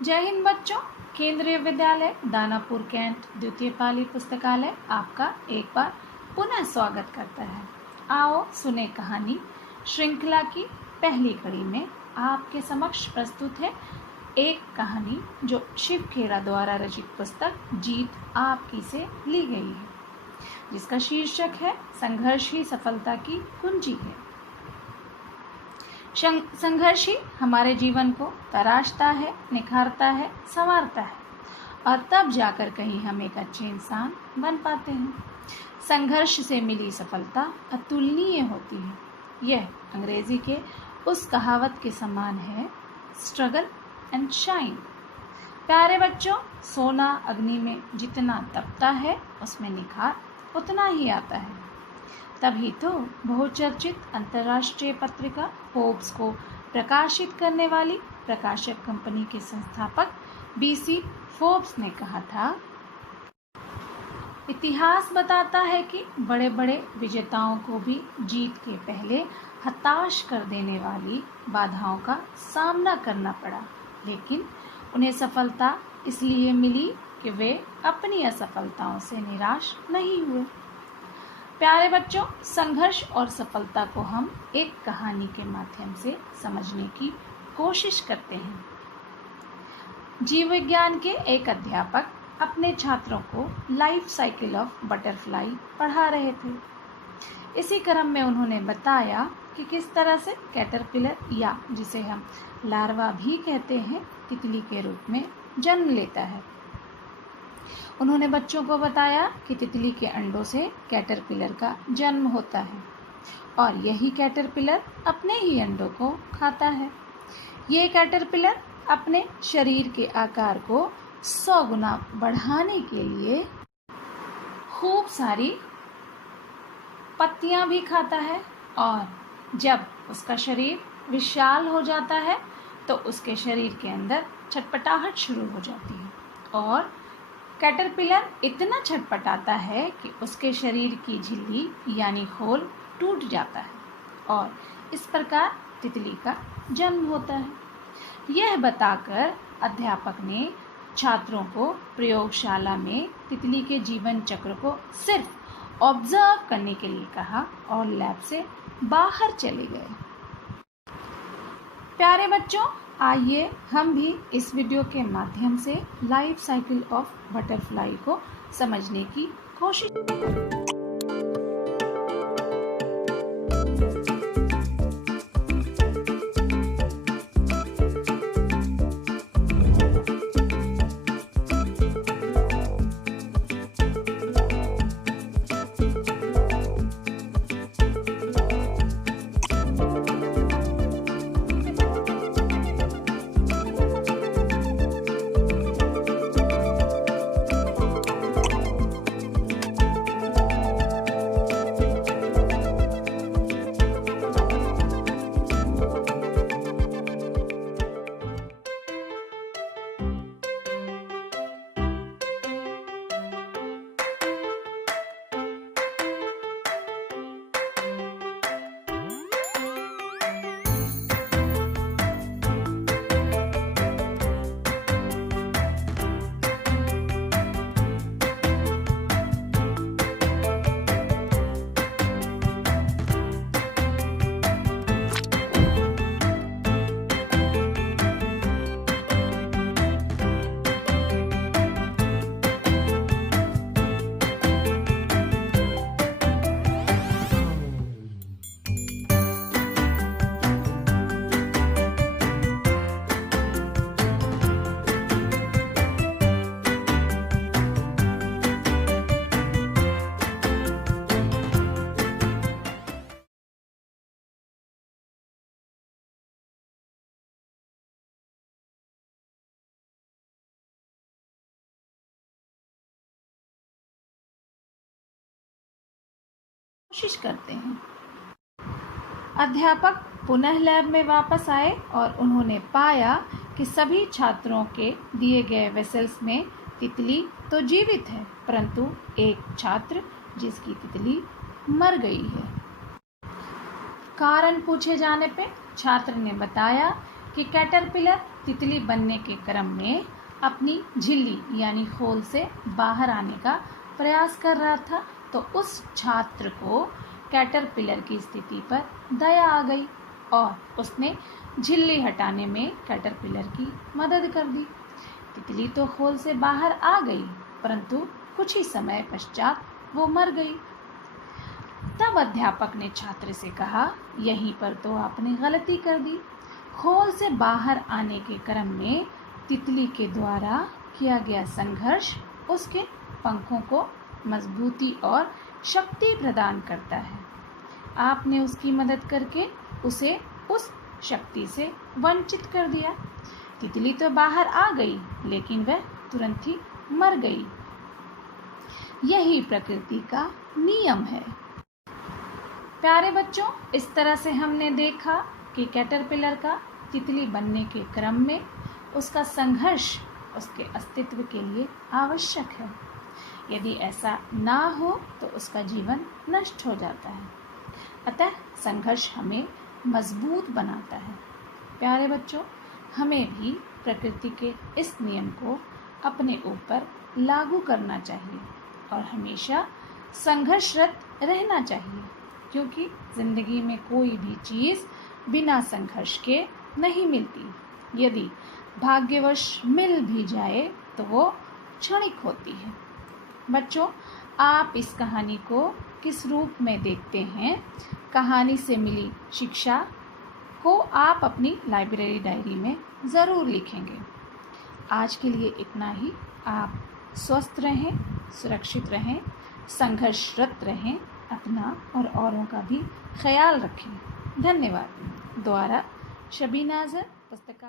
जय हिंद बच्चों। केंद्रीय विद्यालय दानापुर कैंट द्वितीय पाली पुस्तकालय आपका एक बार पुनः स्वागत करता है। आओ सुने कहानी श्रृंखला की पहली कड़ी में आपके समक्ष प्रस्तुत है एक कहानी जो शिव खेड़ा द्वारा रचित पुस्तक जीत आपकी से ली गई है, जिसका शीर्षक है संघर्ष ही सफलता की कुंजी है। संघर्ष ही हमारे जीवन को तराशता है, निखारता है, संवारता है और तब जाकर कहीं हम एक अच्छे इंसान बन पाते हैं। संघर्ष से मिली सफलता अतुलनीय होती है। यह अंग्रेजी के उस कहावत के समान है, स्ट्रगल एंड शाइन। प्यारे बच्चों, सोना अग्नि में जितना तपता है उसमें निखार उतना ही आता है। तभी तो बहुचर्चित अंतर्राष्ट्रीय पत्रिका फोर्ब्स को प्रकाशित करने वाली प्रकाशक कंपनी के संस्थापक बीसी फोर्ब्स ने कहा था, इतिहास बताता है कि बड़े बड़े विजेताओं को भी जीत के पहले हताश कर देने वाली बाधाओं का सामना करना पड़ा, लेकिन उन्हें सफलता इसलिए मिली कि वे अपनी असफलताओं से निराश नहीं हुए। प्यारे बच्चों, संघर्ष और सफलता को हम एक कहानी के माध्यम से समझने की कोशिश करते हैं। जीव विज्ञान के एक अध्यापक अपने छात्रों को लाइफ साइकिल ऑफ बटरफ्लाई पढ़ा रहे थे। इसी क्रम में उन्होंने बताया कि किस तरह से कैटरपिलर, या जिसे हम लार्वा भी कहते हैं, तितली के रूप में जन्म लेता है। उन्होंने बच्चों को बताया कि तितली के अंडों से कैटरपिलर का जन्म होता है और यही कैटरपिलर अपने ही अंडों को खाता है। ये कैटरपिलर अपने शरीर के आकार को 100 गुना बढ़ाने के लिए खूब सारी पत्तियां भी खाता है और जब उसका शरीर विशाल हो जाता है तो उसके शरीर के अंदर छटपटाहट शुरू हो जाती है और कैटरपिलर इतना छटपटाता है कि उसके शरीर की झिल्ली यानी खोल टूट जाता है और इस प्रकार तितली का जन्म होता है। यह बताकर अध्यापक ने छात्रों को प्रयोगशाला में तितली के जीवन चक्र को सिर्फ ऑब्जर्व करने के लिए कहा और लैब से बाहर चले गए। प्यारे बच्चों, आइए हम भी इस वीडियो के माध्यम से लाइफ साइकिल ऑफ बटरफ्लाई को समझने की कोशिश करें। कोशिश करते हैं। अध्यापक पुनः लैब में वापस आए और उन्होंने पाया कि सभी छात्रों के दिए गए वेसल्स में तितली तो जीवित है, परंतु एक छात्र जिसकी तितली मर गई है। कारण पूछे जाने पे छात्र ने बताया कि कैटरपिलर तितली बनने के क्रम में अपनी झिल्ली यानी खोल से बाहर आने का प्रयास कर रहा था तो उस छात्र को कैटरपिलर की स्थिति पर दया आ गई और उसने झिल्ली हटाने में कैटरपिलर की मदद कर दी। तितली तो खोल से बाहर आ गई, परंतु कुछ ही समय पश्चात वो मर गई। तब अध्यापक ने छात्र से कहा, यहीं पर तो आपने गलती कर दी। खोल से बाहर आने के क्रम में तितली के द्वारा किया गया संघर्ष उसके पंखों को मजबूती और शक्ति प्रदान करता है। आपने उसकी मदद करके उसे उस शक्ति से वंचित कर दिया। तितली तो बाहर आ गई, लेकिन वह तुरंत ही मर गई। यही प्रकृति का नियम है। प्यारे बच्चों, इस तरह से हमने देखा कि कैटरपिलर का तितली बनने के क्रम में उसका संघर्ष उसके अस्तित्व के लिए आवश्यक है। यदि ऐसा ना हो तो उसका जीवन नष्ट हो जाता है। अतः संघर्ष हमें मजबूत बनाता है। प्यारे बच्चों, हमें भी प्रकृति के इस नियम को अपने ऊपर लागू करना चाहिए और हमेशा संघर्षरत रहना चाहिए, क्योंकि ज़िंदगी में कोई भी चीज़ बिना संघर्ष के नहीं मिलती। यदि भाग्यवश मिल भी जाए तो वो क्षणिक होती है। बच्चों, आप इस कहानी को किस रूप में देखते हैं? कहानी से मिली शिक्षा को आप अपनी लाइब्रेरी डायरी में ज़रूर लिखेंगे। आज के लिए इतना ही। आप स्वस्थ रहें, सुरक्षित रहें, संघर्षरत रहें, अपना और औरों का भी ख्याल रखें। धन्यवाद। द्वारा शबीना अज़हर, पुस्तकालय।